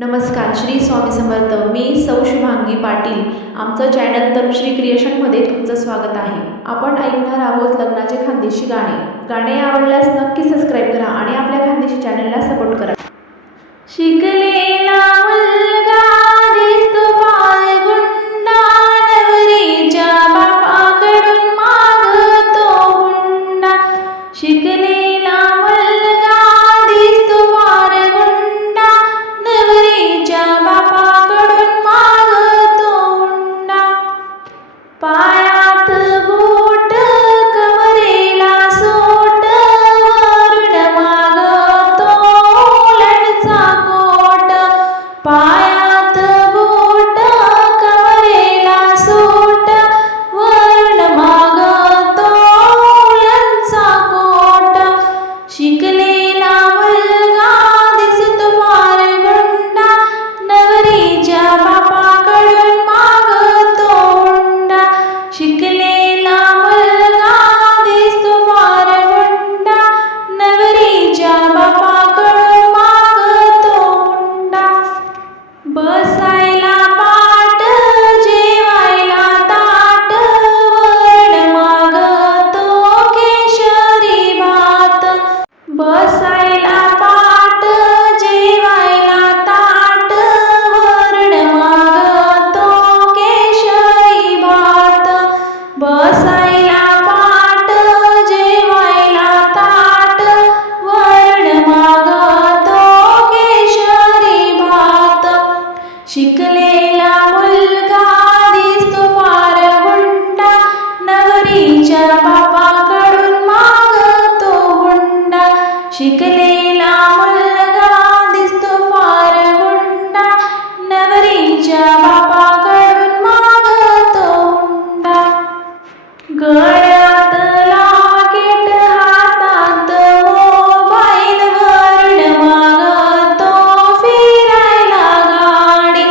नमस्कार, श्री स्वामी समर्थ. मी सौ शुभांगी पाटील. आमचं चॅनल तनुश्री क्रिएशनमध्ये तुमचं स्वागत आहे. आपण ऐकणार आहोत लग्नाचे खानदेशी गाणे. गाणे आवडल्यास नक्की सबस्क्राईब करा आणि आपल्या खानदेशी चॅनलला सपोर्ट करा. शिकलेला मुलगा दिसतो फार गुंडा, नवरीच्या बापाकडून मागतो हुंडा. शिकलेला मुलगा दिसतो फार गुंडा, नवरीच्या बापाकडून मागतो हुंडा. पायात बूट, कमरेला सोट, वरून मागतो उलटचा कोट. पायात बूट, कमरेला सोट, वरून मागतो उलटचा कोट. शिकलेला मुलगा दिसतो फार गुंडा, नवरीच्या बापाकडून मागतो हुंडा. शिकलेला मुलगा दिसतो फार गुंडा, नवरीच्या बापाकडून मागतो हुंडा. बसायला पाट, जेवायला ताट, वरण मागतो केशरी भात. बसायला पाट, जेवायला ताट, वरण मागतो केशरी भात. बसायला पाट, जेवायला ताट, वरण मागतो केशरी भात. शिकलेला मुलगा दिसतो फार गुंडा, नवरीच्या बापाकडून मागतो हुंडा. शिकलेला मुलगा दिसतो फार गुंडा, नवरीच्या बापाकडून मागतो हुंडा. गळ्यात लॉकेट, हातात मोबाईल, वरून मागतो फिरायला गाडी.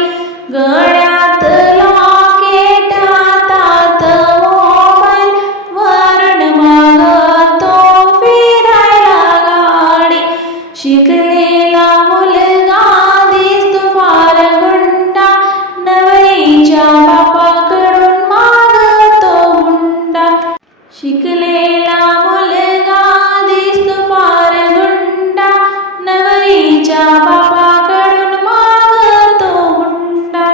गळ्यात लॉकेट, हातात मोबाईल, वरून मागतो फिरायला गाडी. शिकलेला मुलगा दिसतो फार गुंडा, नवरीच्या बापाकडून मागतो हुंडा. शिकलेला मुलगा दिसतो फार गुंडा, नवरीच्या बापाकडून मागतो हुंडा.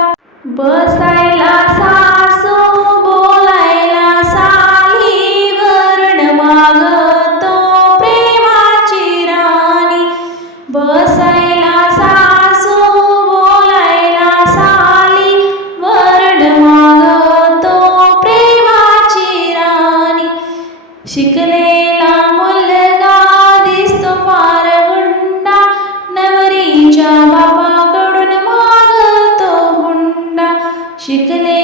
बसायला सासू, बोलायला साली, वरून मागतो प्रेमाची राणी. बसायला सासू, बोलायला साली, वरून मागतो प्रेमाची राणी. शिकलेला मुलगा दिसतो फार गुंडा, नवरीच्या बापाकडून मागतो हुंडा. शिकले